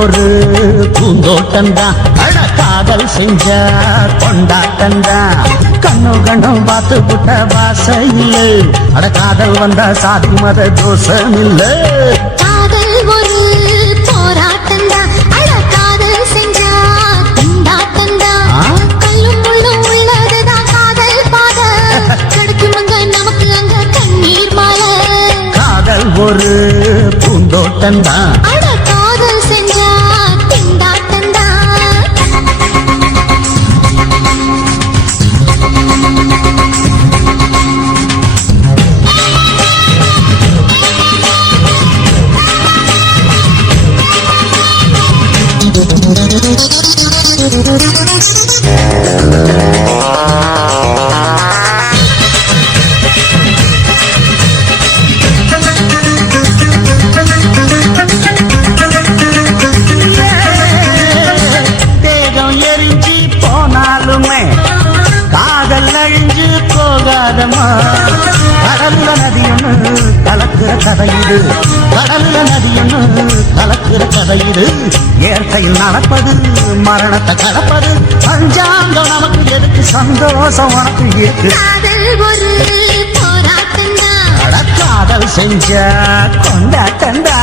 ஒரு பூந்தோட்டந்தான், அட காதல் செஞ்ச கொண்டாட்டந்தான். கண்ணு கண்ணும் பார்த்து புட்ட வாசையில், அட காதல் வந்தா சாதி மத தோஷம் இல்ல. காதல் ஒரு போராட்டந்தான், அட காதல் செஞ்ச கொண்டாட்டந்தான். கல்லும் முள்ளும் உள்ளதுதான் காதல் பாத, கிடைக்கும் அங்க நமக்கு அங்க கண்ணீர் மாலை. காதல் ஒரு பூந்தோட்டந்தான், அட காதல் செஞ்ச திண்டாட்டந்தான். தேகம் எரிஞ்சு போனாலுமே காதல் அழிஞ்சு போகாதமா. கடல்ல நதியொன்னு கலக்குற கதையிடு, கடல்ல நதியொன்னு கலக்குற கதையிடு. இயற்கையில் நடப்பது மரணத்தை கடப்பது, பஞ்சாங்கம் நமக்கு எதுக்கு, சந்தோஷம் உனக்கு இருக்கு. காதல் ஒரு போராட்டந்தான், அட காதல் செஞ்ச கொண்டாட்டந்தா.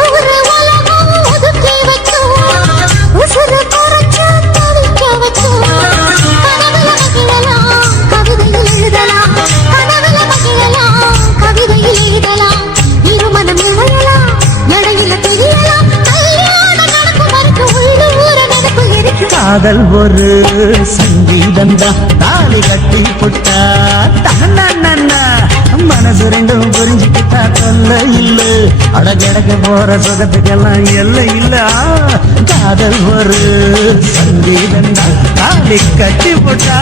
ஊரு உலகம் ஒதுக்கி வச்சோம், உசுறு குறைச்சு தவிக்க வச்சோம். கனவுல மகிழலாம், கவிதையில் எழுதலாம், கனவுல மகிழலாம், கவிதையில் எழுதலாம். இருமனம் இழையலாம், இடையில தெரியலாம், கல்யாணம் நடக்கும் வரைக்கும் உள்ளூர நடப்பு இருக்கு. காதல் ஒரு சங்கீதந்தா, தாலி கட்டி புட்டா தன்னா, மனசு ரெண்டும் புரிஞ்சுக்கிட்டா தொல்ல இல்ல. அடகடக்க போற சுகத்துக்கெல்லாம் எல்லை இல்ல. காதல் ஒரு சங்கீதந்தா, தாலி கட்டி புட்டா.